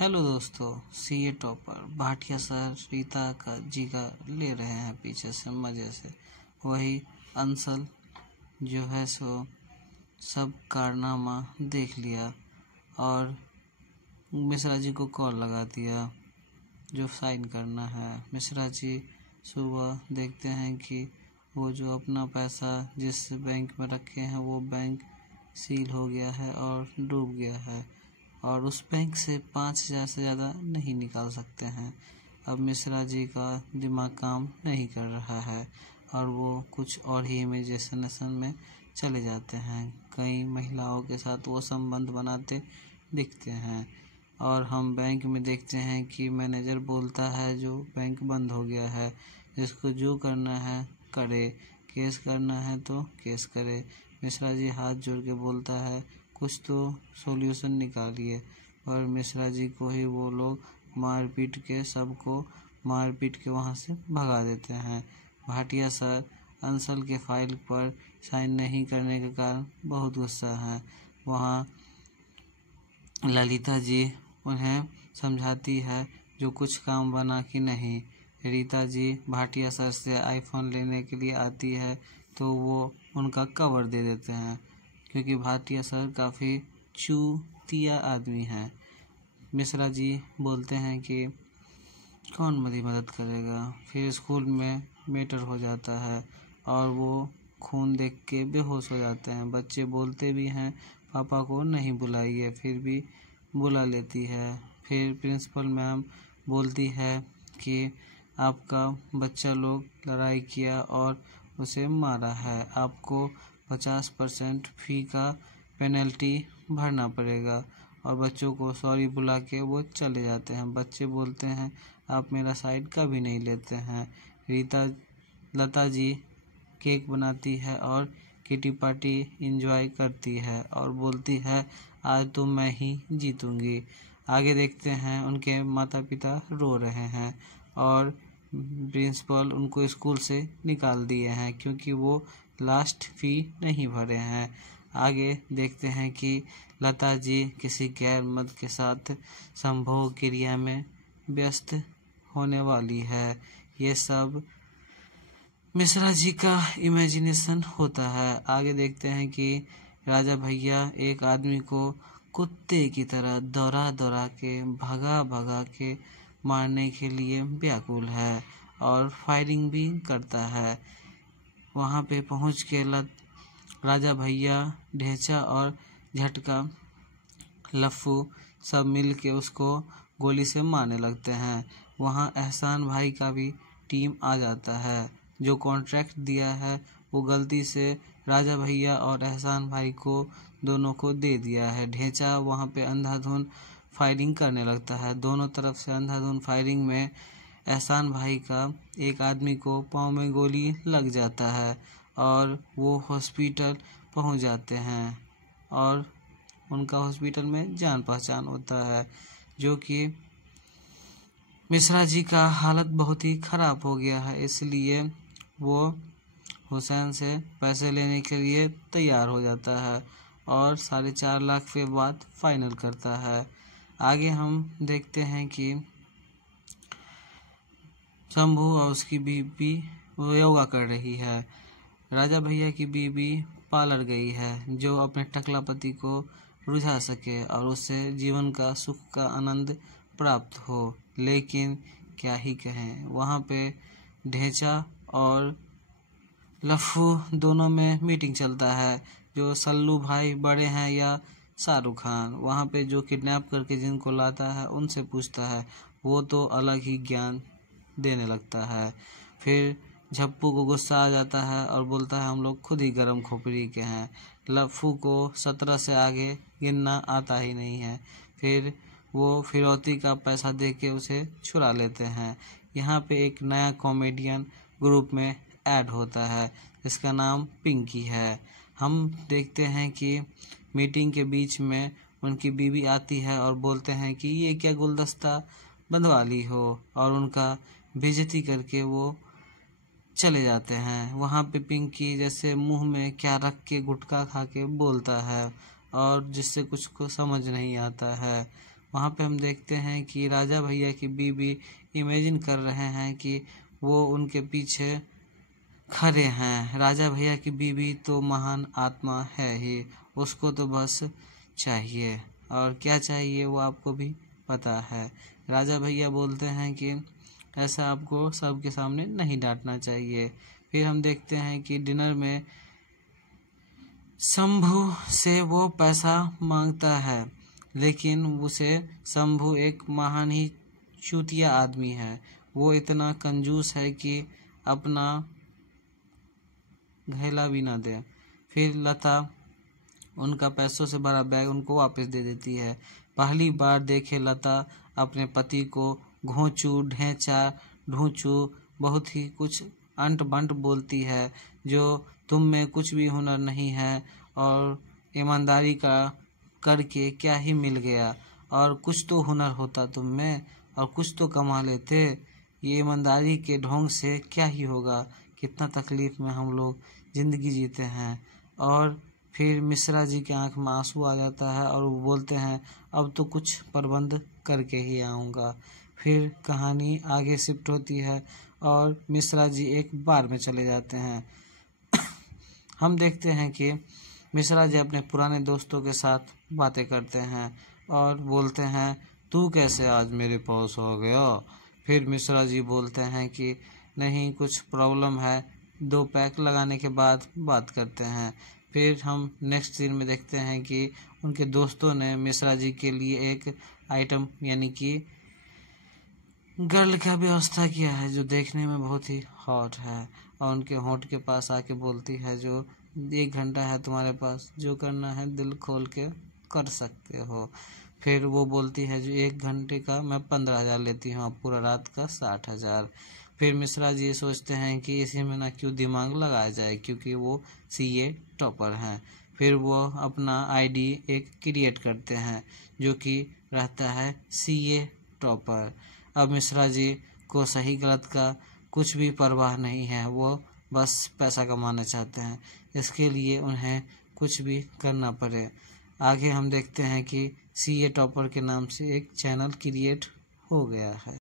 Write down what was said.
Hello दोस्तों, CA topper Bhatia sir Rita का जी का ले रहे हैं पीछे से मज़े से। वही अंसल जो है सो सब कारनामा देख लिया और मिश्रा जी को कॉल लगा दिया जो साइन करना है। मिश्रा जी सुबह देखते हैं कि वो जो अपना पैसा जिस बैंक में रखे हैं वो बैंक सील हो गया है और डूब गया है और उस बैंक से 5,000 से ज़्यादा नहीं निकाल सकते हैं। अब मिश्रा जी का दिमाग काम नहीं कर रहा है और वो कुछ और ही इमेजिनेशन में चले जाते हैं। कई महिलाओं के साथ वो संबंध बनाते दिखते हैं और हम बैंक में देखते हैं कि मैनेजर बोलता है जो बैंक बंद हो गया है, जिसको जो करना है करे, केस करना है तो केस करे। मिश्रा जी हाथ जोड़ के बोलता है कुछ तो सॉल्यूशन निकालिए, पर मिश्रा जी को ही वो लोग सबको मार पीट के वहाँ से भगा देते हैं। भाटिया सर अंसल के फाइल पर साइन नहीं करने के कारण बहुत गुस्सा है। वहाँ ललिता जी उन्हें समझाती है जो कुछ काम बना कि नहीं। रीता जी भाटिया सर से आईफोन लेने के लिए आती है तो वो उनका कवर दे देते हैं क्योंकि भाटिया सर काफ़ी चूतिया आदमी हैं। मिश्रा जी बोलते हैं कि कौन मेरी मदद करेगा। फिर स्कूल में मैटर हो जाता है और वो खून देख के बेहोश हो जाते हैं। बच्चे बोलते भी हैं पापा को नहीं बुलाइए, फिर भी बुला लेती है। फिर प्रिंसिपल मैम बोलती है कि आपका बच्चा लोग लड़ाई किया और उसे मारा है, आपको 50% फ़ी का पेनल्टी भरना पड़ेगा और बच्चों को सॉरी बुला के वो चले जाते हैं। बच्चे बोलते हैं आप मेरा साइड कभी नहीं लेते हैं। लता जी केक बनाती है और किटी पार्टी एंजॉय करती है और बोलती है आज तो मैं ही जीतूंगी। आगे देखते हैं उनके माता पिता रो रहे हैं और प्रिंसिपल उनको स्कूल से निकाल दिए हैं क्योंकि वो लास्ट फी नहीं भरे हैं। आगे देखते हैं कि लता जी किसी गैर मर्द के साथ संभोग क्रिया में व्यस्त होने वाली है। ये सब मिश्रा जी का इमेजिनेशन होता है। आगे देखते हैं कि राजा भैया एक आदमी को कुत्ते की तरह दौड़ा दौड़ा के भगा के मारने के लिए व्याकुल है और फायरिंग भी करता है। वहाँ पे पहुँच के राजा भैया, ढेंचा और झटका, लफ्फू सब मिल के उसको गोली से मारने लगते हैं। वहाँ एहसान भाई का भी टीम आ जाता है। जो कॉन्ट्रैक्ट दिया है वो गलती से राजा भैया और एहसान भाई को दोनों को दे दिया है। ढेंचा वहाँ पे अंधाधुन फायरिंग करने लगता है। दोनों तरफ से अंधाधुन फायरिंग में एहसान भाई का एक आदमी को पाँव में गोली लग जाता है और वो हॉस्पिटल पहुँच जाते हैं और उनका हॉस्पिटल में जान पहचान होता है, जो कि मिश्रा जी का हालत बहुत ही ख़राब हो गया है। इसलिए वो हुसैन से पैसे लेने के लिए तैयार हो जाता है और 4.5 लाख पे बात फाइनल करता है। आगे हम देखते हैं कि शंभू और उसकी बीवी योगा कर रही है। राजा भैया की बीवी पार्लर गई है जो अपने टकला पति को रुझा सके और उससे जीवन का सुख का आनंद प्राप्त हो। लेकिन क्या ही कहें, वहाँ पे ढेंचा और लफ्फू दोनों में मीटिंग चलता है। जो सल्लू भाई बड़े हैं या शाहरुख खान, वहाँ पे जो किडनैप करके जिनको लाता है उनसे पूछता है, वो तो अलग ही ज्ञान देने लगता है। फिर झप्पू को गुस्सा आ जाता है और बोलता है हम लोग खुद ही गरम खोपड़ी के हैं। लफ्फू को 17 से आगे गिनना आता ही नहीं है। फिर वो फिरौती का पैसा दे के उसे छुड़ा लेते हैं। यहाँ पे एक नया कॉमेडियन ग्रुप में ऐड होता है जिसका नाम पिंकी है। हम देखते हैं कि मीटिंग के बीच में उनकी बीवी आती है और बोलते हैं कि ये क्या गुलदस्ता बंधवा ली हो, और उनका बेइज्जती करके वो चले जाते हैं। वहाँ पे पिंकी जैसे मुंह में क्या रख के गुटखा खा के बोलता है और जिससे कुछ को समझ नहीं आता है। वहाँ पे हम देखते हैं कि राजा भैया की बीवी इमेजिन कर रहे हैं कि वो उनके पीछे खड़े हैं। राजा भैया की बीवी तो महान आत्मा है ही, उसको तो बस चाहिए, और क्या चाहिए वो आपको भी पता है। राजा भैया बोलते हैं कि ऐसा आपको सबके सामने नहीं डांटना चाहिए। फिर हम देखते हैं कि डिनर में शंभू से वो पैसा मांगता है, लेकिन उसे शंभू एक महान ही चूतिया आदमी है। वो इतना कंजूस है कि अपना घेला भी ना दे। फिर लता उनका पैसों से भरा बैग उनको वापस दे देती है। पहली बार देखे लता अपने पति को घोंचू, ढेंचा, ढूंचू, बहुत ही कुछ अंट बंट बोलती है, जो तुम में कुछ भी हुनर नहीं है, और ईमानदारी का करके क्या ही मिल गया, और कुछ तो हुनर होता तुम में, और कुछ तो कमा लेते। ये ईमानदारी के ढोंग से क्या ही होगा, कितना तकलीफ में हम लोग ज़िंदगी जीते हैं। और फिर मिश्रा जी के आंख में आंसू आ जाता है और वो बोलते हैं अब तो कुछ प्रबंध करके ही आऊँगा। फिर कहानी आगे शिफ्ट होती है और मिश्रा जी एक बार में चले जाते हैं। हम देखते हैं कि मिश्रा जी अपने पुराने दोस्तों के साथ बातें करते हैं और बोलते हैं तू कैसे आज मेरे पास हो गया। फिर मिश्रा जी बोलते हैं कि नहीं, कुछ प्रॉब्लम है, 2 पैक लगाने के बाद बात करते हैं। फिर हम नेक्स्ट सीन में देखते हैं कि उनके दोस्तों ने मिश्रा जी के लिए एक आइटम यानी कि गर्ल का व्यवस्था किया है, जो देखने में बहुत ही हॉट है, और उनके होंठ के पास आके बोलती है जो 1 घंटा है तुम्हारे पास, जो करना है दिल खोल के कर सकते हो। फिर वो बोलती है जो 1 घंटे का मैं 15,000 लेती हूँ, पूरा रात का 60,000। फिर मिश्रा जी सोचते हैं कि इसी में ना क्यों दिमाग लगाया जाए, क्योंकि वो सीए टॉपर हैं। फिर वो अपना आईडी एक क्रिएट करते हैं जो कि रहता है सीए टॉपर। अब मिश्रा जी को सही गलत का कुछ भी परवाह नहीं है, वो बस पैसा कमाना चाहते हैं, इसके लिए उन्हें कुछ भी करना पड़े। आगे हम देखते हैं कि सीए टॉपर के नाम से एक चैनल क्रिएट हो गया है।